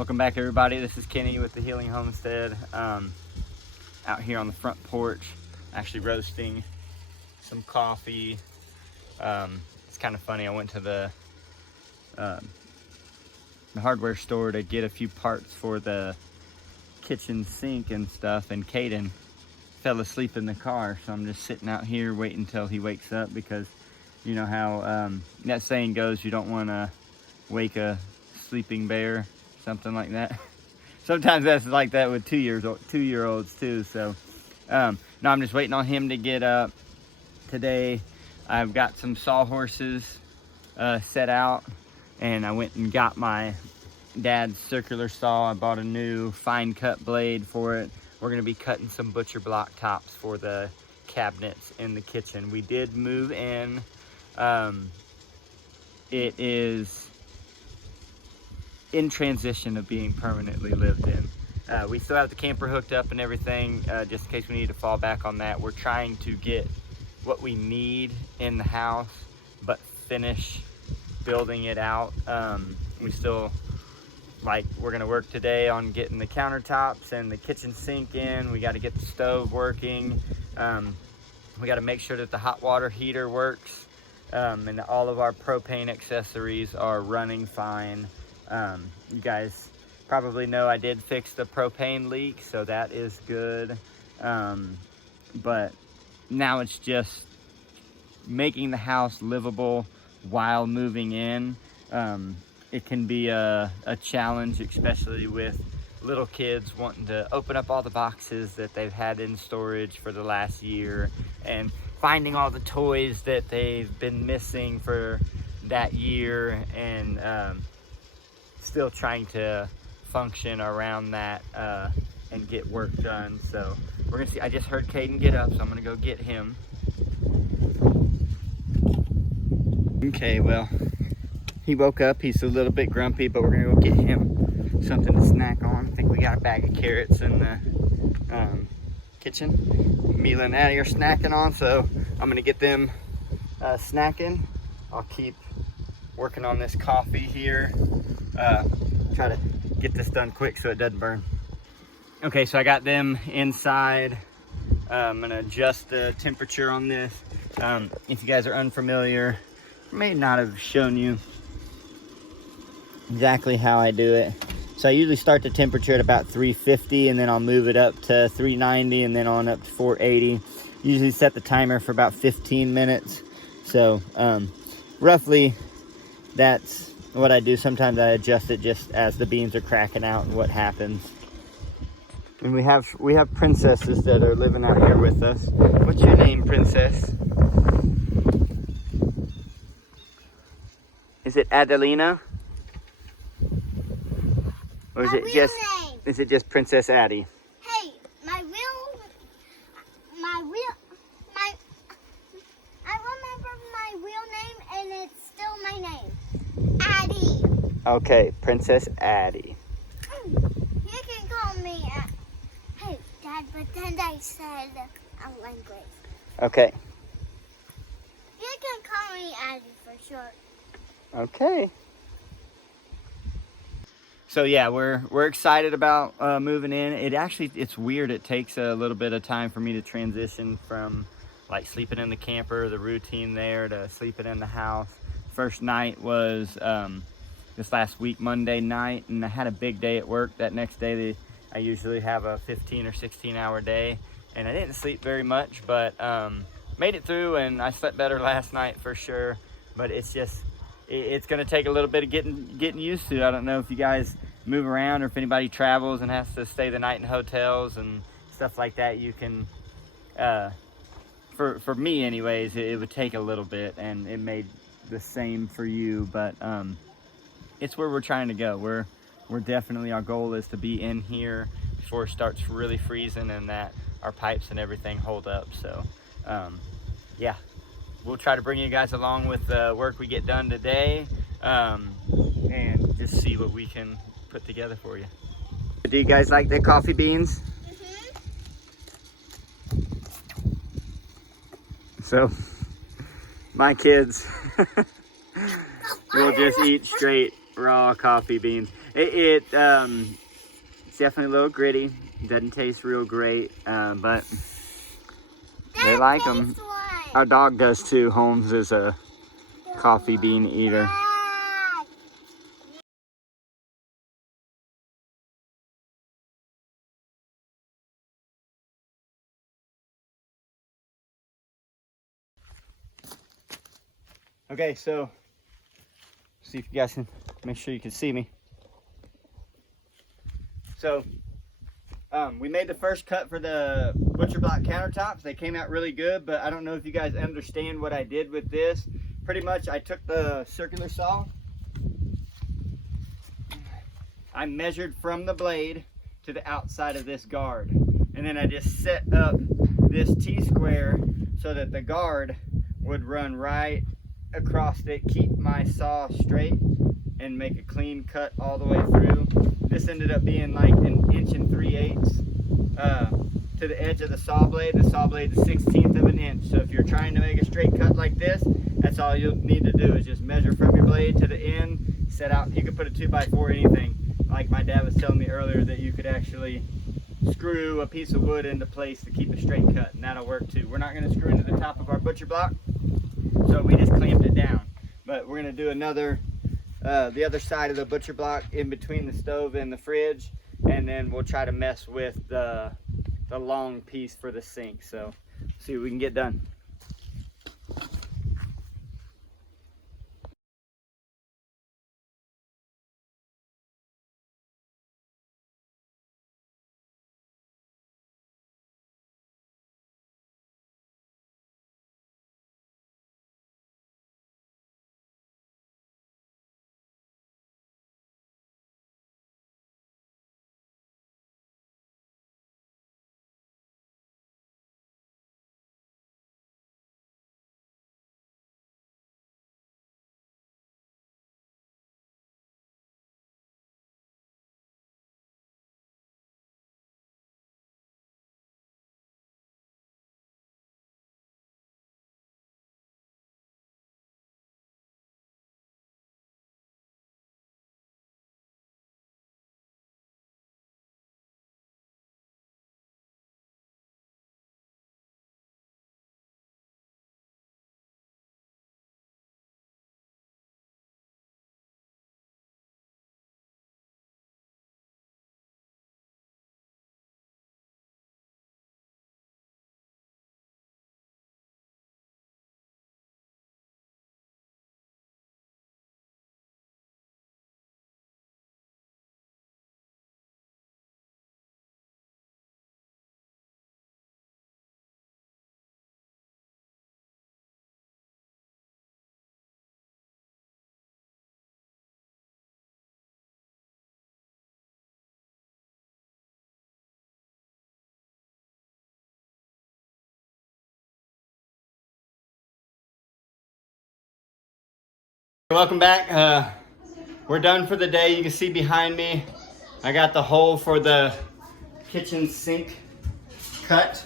Welcome back, everybody. This is Kenny with the Healing Homestead. Out here on the front porch, actually roasting some coffee. It's kind of funny. I went to the hardware store to get a few parts for the kitchen sink and stuff, and Caden fell asleep in the car, so I'm just sitting out here waiting until he wakes up, because you know how that saying goes, you don't want to wake a sleeping bear, something like that. Sometimes that's like that with two-year-olds too. So no, I'm just waiting on him to get up. Today I've got some sawhorses set out, and I went and got my dad's circular saw. I bought a new fine cut blade for it. We're gonna be cutting some butcher block tops for the cabinets in the kitchen. We did move in. It is in transition of being permanently lived in. We still have the camper hooked up and everything, just in case we need to fall back on that. We're trying to get what we need in the house, but finish building it out. We still, we're gonna work today on getting the countertops and the kitchen sink in. We gotta get the stove working. We gotta make sure that the hot water heater works, and that all of our propane accessories are running fine. You guys probably know I did fix the propane leak, so that is good. But now it's just making the house livable while moving in. It can be a challenge, especially with little kids wanting to open up all the boxes that they've had in storage for the last year, and finding all the toys that they've been missing for that year, and still trying to function around that and get work done. So we're gonna see. I just heard Caden get up, so I'm gonna go get him. Okay, well, he woke up. He's a little bit grumpy, but we're gonna go get him something to snack on. I think we got a bag of carrots in the kitchen. Mila and Addie are snacking on, so I'm gonna get them snacking. I'll keep working on this coffee here. Try to get this done quick so it doesn't burn. Okay, so I got them inside. I'm gonna adjust the temperature on this. If you guys are unfamiliar, I may not have shown you exactly how I do it. So I usually start the temperature at about 350, and then I'll move it up to 390, and then on up to 480. Usually set the timer for about 15 minutes. So roughly that's what I do. Sometimes I adjust it just as the beans are cracking out and what happens. And we have princesses that are living out here with us. What's your name, princess? Is it Adelina? Or is it just Princess Addie? Hey, I remember my real name, and it's still my name. Addie. Okay, Princess Addie. You can call me hey, Dad, but then they said a language. Okay. You can call me Addie for short. Okay. So yeah, we're excited about moving in. It's weird. It takes a little bit of time for me to transition from like sleeping in the camper, the routine there, to sleeping in the house. First night was this last week, Monday night, and I had a big day at work. That next day, I usually have a 15 or 16 hour day, and I didn't sleep very much, but made it through, and I slept better last night for sure. But it's going to take a little bit of getting used to. I don't know if you guys move around or if anybody travels and has to stay the night in hotels and stuff like that. You can, for me anyways, it would take a little bit, and it made the same for you, but it's where we're trying to go. We're definitely, our goal is to be in here before it starts really freezing, and that our pipes and everything hold up. So yeah, we'll try to bring you guys along with the work we get done today, and just see what we can put together for you. Do you guys like the coffee beans? So my kids will just eat straight raw coffee beans. It's definitely a little gritty. Doesn't taste real great, but they like them. Our dog does too. Holmes is a coffee bean eater. Okay, so see if you guys can make sure you can see me. So we made the first cut for the butcher block countertops. They came out really good, but I don't know if you guys understand what I did with this. Pretty much I took the circular saw, I measured from the blade to the outside of this guard, and then I just set up this T-square so that the guard would run right across it, keep my saw straight, and make a clean cut all the way through. This ended up being like 1 3/8 to the edge of the saw blade. The saw blade is 1/16 of an inch. So if you're trying to make a straight cut like this, that's all you'll need to do is just measure from your blade to the end, set out. You could put a 2x4 anything. Like my dad was telling me earlier that you could actually screw a piece of wood into place to keep a straight cut, and that'll work too. We're not going to screw into the top of our butcher block, so we just clamped it down. But we're going to do another the other side of the butcher block in between the stove and the fridge, and then we'll try to mess with the long piece for the sink. So see what we can get done. Welcome back. We're done for the day. You can see behind me, I got the hole for the kitchen sink cut.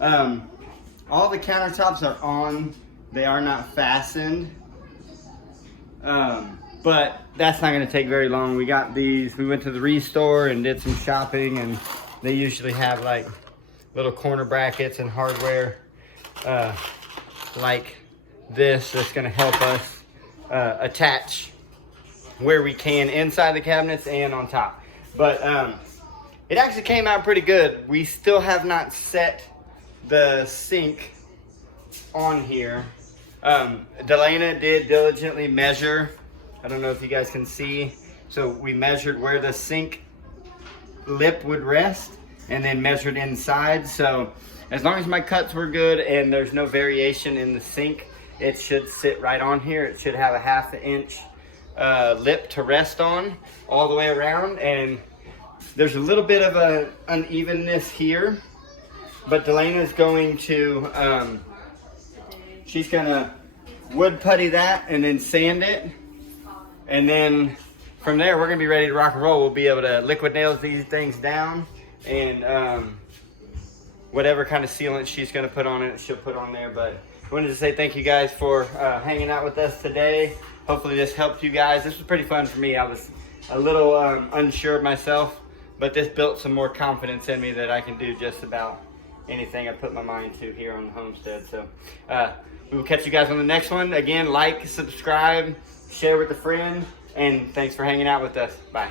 All the countertops are on. They are not fastened. But that's not going to take very long. We got these. We went to the Restore and did some shopping, and they usually have like little corner brackets and hardware like this that's going to help us attach where we can inside the cabinets and on top. But it actually came out pretty good. We still have not set the sink on here. Delana did diligently measure. I don't know if you guys can see. So we measured where the sink lip would rest and then measured inside. So as long as my cuts were good and there's no variation in the sink, it should sit right on here. It should have a 1/2 inch lip to rest on all the way around. And there's a little bit of an unevenness here, but Delana's going to, she's gonna wood putty that and then sand it. And then from there, we're gonna be ready to rock and roll. We'll be able to liquid nails these things down, and whatever kind of sealant she's gonna put on it, she'll put on there. But I wanted to say thank you guys for hanging out with us today. Hopefully this helped you guys. This was pretty fun for me. I was a little unsure of myself, but this built some more confidence in me that I can do just about anything I put my mind to here on the homestead. So we will catch you guys on the next one. Again, like, subscribe, share with a friend, and thanks for hanging out with us. Bye.